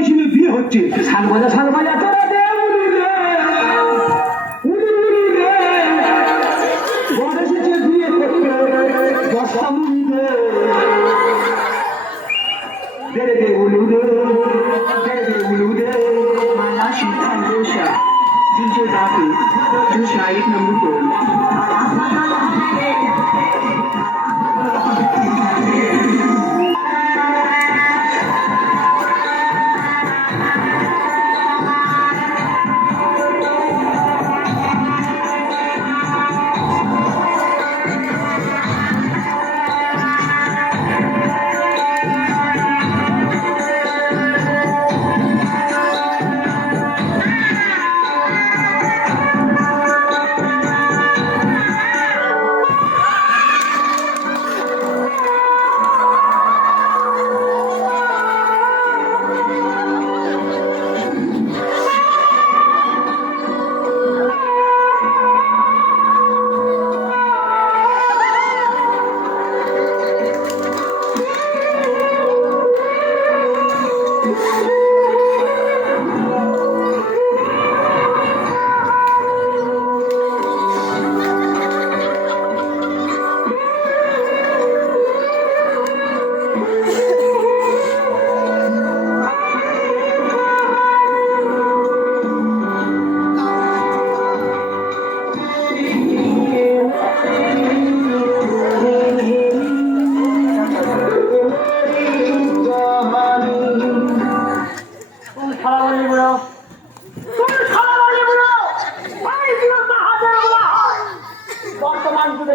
বয়সে বিয়ে হচ্ছে। শাল বাজা তোরা দে উলু দে, উলু উলু দে, বর এসেছে বিয়ে করতে, দশটা উলু দে, দে দে উলু দে, দে দে উলু দে। माला शीतल जोशा डीजे बाबू जोशा 1 नंबर पर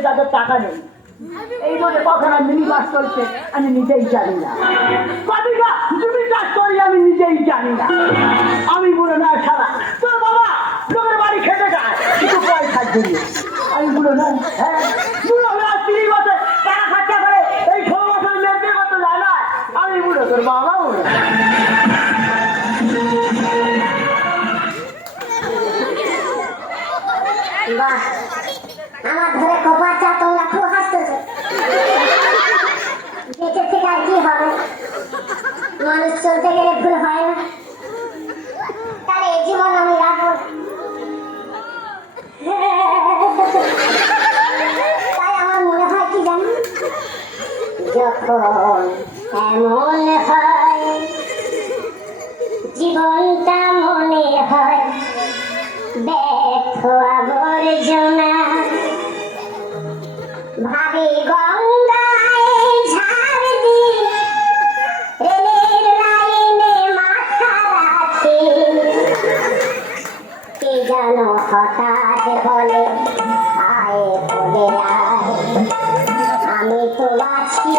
যাদের টাকা নেই এই বলে কখন মিনি বাস চলছে আমি নিজেই জানি না, কবিতা তুমি কাজ করি আমি নিজেই জানি না। আমি বুড়ো না ছাড়া তোর বাবা লোকের বাড়ি খেতে যায় কিছু পয়সা দিয়ে, আমি বুড়ো না, হ্যাঁ বুড়ো হলে 30 বছর টাকা খরচা করে এই 16 বছর মেয়েদের মতো যায় না, আমি বুড়ো তোর বাবা বুড়ো। বাহ, আমার ধরে খোপাটা তোমরা খুব হাসতেছো। বেঁচে থেকে আর কি হবে, মানুষ চলতে গেলে ভুল হয় না, তাহলে এই জীবন আমি রাখবো। তাই আমার মনে হয় কি জানি, যখন এমন হয় জীবনটা মনে হয় ব্যর্থ আবর্জনা, ভাবি গঙ্গায় ঝাড় দিয়ে রেলের লাইনে মাথা রাখে, কে যেন হঠাৎ বলে আয় বলে আয়, আমি তো আছি